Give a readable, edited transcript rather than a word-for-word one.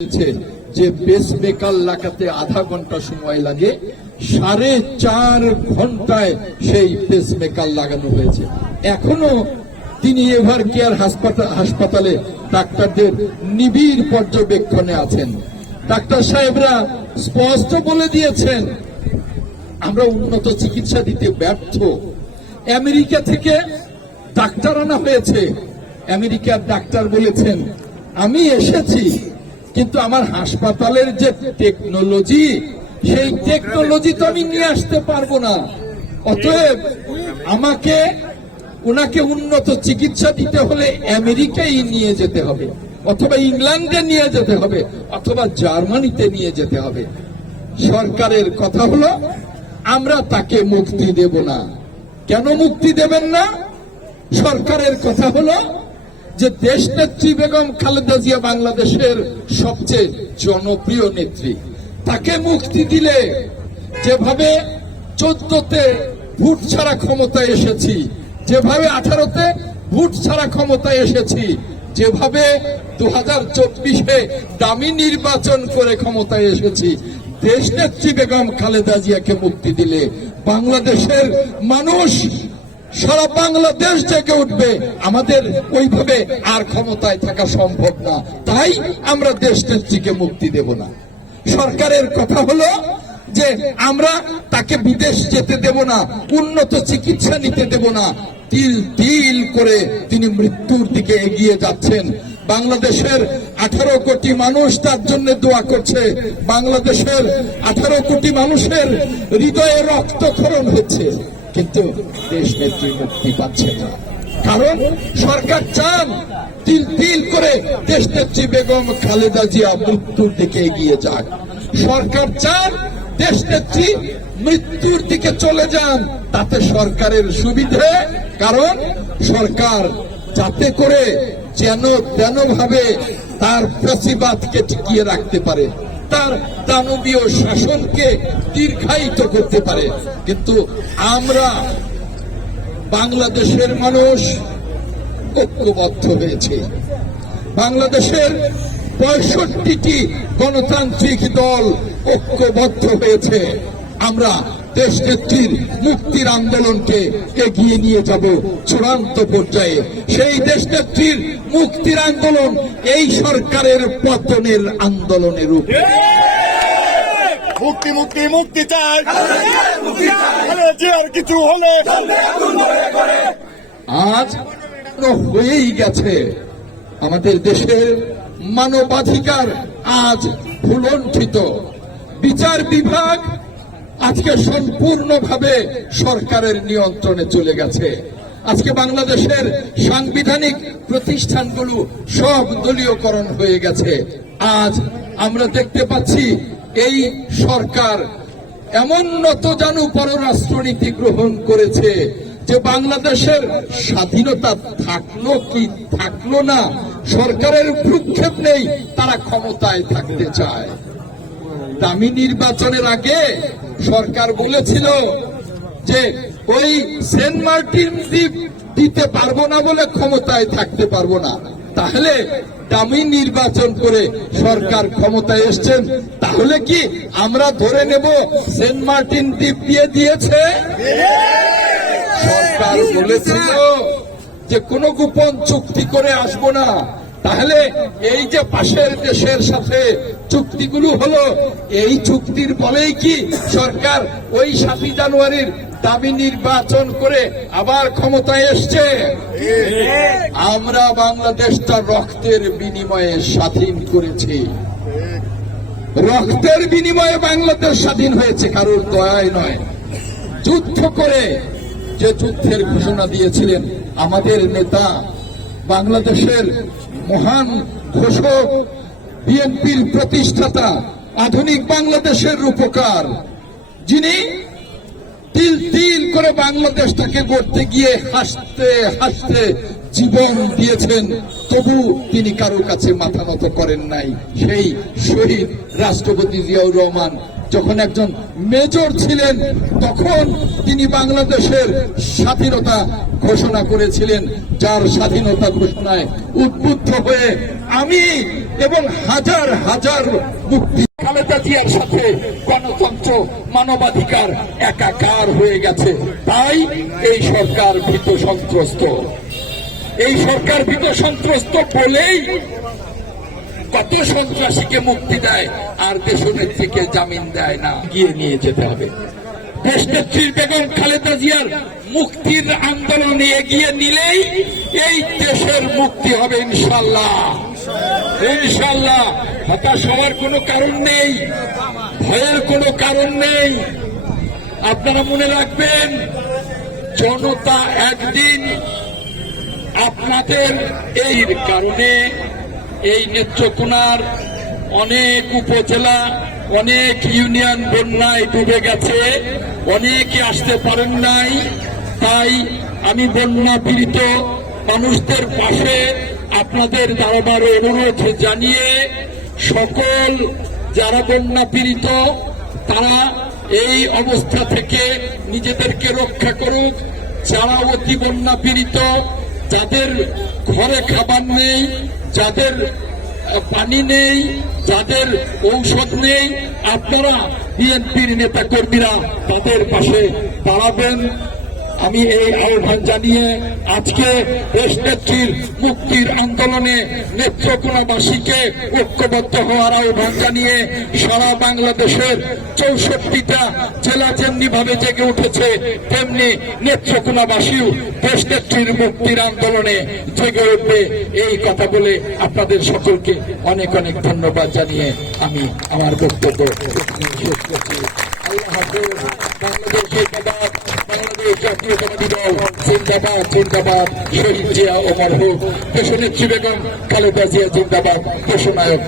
যে পেসমেকার লাগাতে আধা ঘন্টা সময় লাগে, 4.5 ঘন্টায় সেই পেসমেকার লাগানো হয়েছে। এখনো তিনি এভার কেয়ার হাসপাতালে ডাক্তারদের নিবিড় পর্যবেক্ষণে আছেন। ডাক্তার সাহেবরা স্পষ্ট বলে দিয়েছেন আমরা উন্নত চিকিৎসা দিতে ব্যর্থ। আমেরিকা থেকে ডাক্তার আনা হয়েছে, আমেরিকার ডাক্তার বলেছেন আমি এসেছি কিন্তু আমার হাসপাতালের যে টেকনোলজি, সেই টেকনোলজি তো আমি নিয়ে আসতে পারবো না। অতএব ওনাকে উন্নত চিকিৎসা দিতে হলে আমেরিকায় নিয়ে যেতে হবে, অথবা ইংল্যান্ডে নিয়ে যেতে হবে, অথবা জার্মানিতে নিয়ে যেতে হবে। সরকারের কথা হলো আমরা তাকে মুক্তি দেব না। কেন মুক্তি দেবেন না? সরকারের কথা হলো যে দেশনেত্রী বেগম খালেদা জিয়া বাংলাদেশের সবচেয়ে জনপ্রিয় নেত্রী, তাকে মুক্তি দিলে যেভাবে 14তে ভোট ছাড়া ক্ষমতায় এসেছি, যেভাবে 18তে ভোট ছাড়া ক্ষমতায় এসেছি, যেভাবে 2024-এ দামি নির্বাচন করে ক্ষমতায় এসেছি, দেশনেত্রী বেগম খালেদা জিয়াকে মুক্তি দিলে বাংলাদেশের মানুষ, সারা বাংলাদেশ জেগে উঠবে। আমাদের ওইভাবে আর ক্ষমতায় থাকা সম্ভব না, তাই আমরা দেশনেত্রীকে মুক্তি দেব না। সরকারের কথা হলো যে আমরা তাকে বিদেশ যেতে দেব না, উন্নত চিকিৎসা নিতে দেব না। তিল তিল করে তিনি মৃত্যুর দিকে এগিয়ে যাচ্ছেন। বাংলাদেশের 18 কোটি মানুষ তার জন্য দোয়া করছে। বাংলাদেশের 18 কোটি মানুষের হৃদয়ে রক্তক্ষরণ হচ্ছে, কিন্তু দেশনেত্রী মুক্তি পাচ্ছে না। কারণ সরকার চান তিল তিল করে দেশনেত্রী বেগম খালেদা জিয়া মৃত্যুর দিকে এগিয়ে যাক। সরকার চান দেশনেত্রী মৃত্যুর দিকে চলে যান, তাতে সরকারের সুবিধে। কারণ সরকার যাতে করে যেন তেন ভাবে তার ফ্যাসিবাদকে টিকিয়ে রাখতে পারে, তার দানবীয় শাসনকে দীর্ঘায়িত করতে পারে। কিন্তু আমরা বাংলাদেশের মানুষ ঐক্যবদ্ধ হয়েছে। বাংলাদেশের 65টি গণতান্ত্রিক দল ঐক্যবদ্ধ হয়েছে। আমরা দেশনেত্রীর মুক্তির আন্দোলনকে এগিয়ে নিয়ে যাব চূড়ান্ত পর্যায়ে। সেই দেশনেত্রীর মুক্তির আন্দোলন এই সরকারের পতনের আন্দোলনের উপর। মুক্তি মুক্তি মুক্তি চাই, আর কিছু হলে আজ হয়েই গেছে। আমাদের দেশের মানবাধিকার আজ ভুলণ্ঠিত। বিচার বিভাগ আজকে সম্পূর্ণভাবে সরকারের নিয়ন্ত্রণে চলে গেছে। আজকে বাংলাদেশের সাংবিধানিক প্রতিষ্ঠানগুলো সব দলীয়করণ হয়ে গেছে। আজ আমরা দেখতে পাচ্ছি এই সরকার এমন নতজানু পররাষ্ট্রনীতি গ্রহণ করেছে যে বাংলাদেশের স্বাধীনতা থাকলো কি থাকলো না, সরকারের ভ্রুক্ষেপ নেই, তারা ক্ষমতায় থাকতে চায়। দামি নির্বাচনের আগে সরকার বলেছিল যে ওই সেন্ট মার্টিন দ্বীপ দিতে পারবো না বলে ক্ষমতায় থাকতে পারবো না। তাহলে দামি নির্বাচন করে সরকার ক্ষমতায় এসছেন, তাহলে কি আমরা ধরে নেব সেন্ট মার্টিন দ্বীপ দিয়ে দিয়েছে? সরকার বলেছিল যে কোনো গোপন চুক্তি করে আসবো না। তাহলে এই যে পাশের দেশের সাথে চুক্তিগুলো হলো, এই চুক্তির বলেই কি সরকার ওই 7 জানুয়ারির দাবি নির্বাচন করে আবার ক্ষমতায় এসছে? আমরা বাংলাদেশটা রক্তের বিনিময়ে স্বাধীন করেছি। রক্তের বিনিময়ে বাংলাদেশ স্বাধীন হয়েছে, কারোর দয়ায় নয়। যুদ্ধ করে, যে যুদ্ধের ঘোষণা দিয়েছিলেন আমাদের নেতা, বাংলাদেশের মহান ঘোষক, বিএনপির প্রতিষ্ঠাতা, আধুনিক বাংলাদেশের রূপকার, যিনি তিল তিল করে বাংলাদেশটাকে গড়তে গিয়ে হাসতে হাসতে জীবন দিয়েছেন, তবু তিনি কারো কাছে মাথা নত করেন নাই। সেই শহীদ রাষ্ট্রপতি জিয়াউর রহমান যখন একজন মেজর ছিলেন তখন তিনি বাংলাদেশের স্বাধীনতা ঘোষণা করেছিলেন, যার স্বাধীনতা ঘোষণায় উদ্বুদ্ধ হয়ে আমি এবং হাজার হাজার মুক্তি খালেদা জিয়ার সাথে গণতন্ত্র মানবাধিকার একাকার হয়ে গেছে। তাই এই সরকার ভীত সন্ত্রস্ত। এই সরকার ভীত সন্ত্রস্ত বলেই কত সন্ত্রাসীকে মুক্তি দেয় আর দেশনেত্রীকে জামিন দেয় না। গিয়ে নিয়ে যেতে হবে। দেশনেত্রী বেগম খালেদা জিয়ার মুক্তির আন্দোলনে এগিয়ে নিলেই এই দেশের মুক্তি হবে ইনশাল্লাহ। ইনশাল্লাহ হতাশ হওয়ার কোনো কারণ নেই, ভয়ের কোনো কারণ নেই। আপনারা মনে রাখবেন, জনতা একদিন আপনাদের এই কারণে এই নেত্রকোনার অনেক উপজেলা, অনেক ইউনিয়ন বন্যায় ডুবে গেছে, অনেকে আসতে পারেন নাই। তাই আমি বন্যা পীড়িত মানুষদের পাশে আপনাদের দাঁড়াবার অনুরোধ জানিয়ে সকল যারা বন্যা পীড়িত তারা এই অবস্থা থেকে নিজেদেরকে রক্ষা করুক। যারা অতি বন্যা পীড়িত, যাদের ঘরে খাবার নেই, যাদের পানি নেই, যাদের ঔষধ নেই, আপনারা বিএনপির নেতা কর্মীরা তাদের পাশে দাঁড়াবেন। আমি এই আহ্বান জানিয়ে আজকে দেশনেত্রীর মুক্তির আন্দোলনে নেত্রকোনাবাসীকে ঐক্যবদ্ধ হওয়ার আহ্বান জানিয়ে সারা বাংলাদেশের 64টা জেলা যেমনি ভাবে জেগে উঠেছে, তেমনি নেত্রকোনাবাসীও দেশনেত্রীর মুক্তির আন্দোলনে জেগে উঠবে। এই কথা বলে আপনাদের সকলকে অনেক অনেক ধন্যবাদ জানিয়ে আমি আমার বক্তব্য শেষ করছি। আল্লাহ হাফেজ। বাংলাদেশ জিন্দাবাদ, বাংলাদেশ জাতীয়তাবাদী দল জিন্দাবাদ, জিন্দাবাদ। শহীদ জিয়া ওমর হোক, দেশনেত্রী বেগম খালেদা জিয়া জিন্দাবাদ, দেশনায়ক